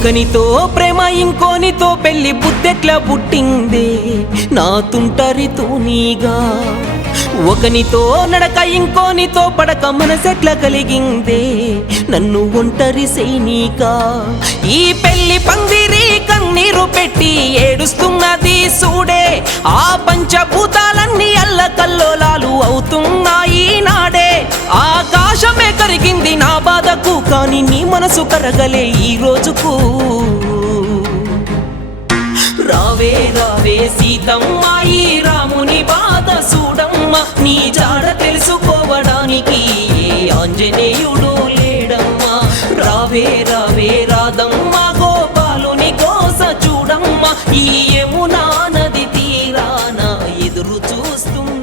ఒకనితో ప్రేమ ఇంకోనితో పెళ్లి బుద్ధెట్లా పుట్టిందే నా తుంటరితో నీగా ఒకనితో నడక ఇంకోనితో పడక మనసెట్లా కలిగిందే నన్ను ఒంటరి సైనికా ఈ పెళ్లి పందిరి కన్నీరు పెట్టి ఏడుస్తున్నది సూడే ఆ పంచభూతాలన్నీ అల్లకల్లోలాలు అవుతున్నాయి నాడే ఆకాశమే కరిగింది నా బాధకు కానీ నీ మనసు కరగలే ఈ రోజుకు రావే రావే సీతమ్మ ఈ రాముని బాధ చూడమ్మ నీ జాడ తెలుసుకోవడానికి ఏ ఆంజనేయుడు లేడమ్మా రావే రావే రాధమ్మ గోపాలుని కోస చూడమ్మ ఈ యమునా నది తీరాన ఎదురు చూస్తున్నా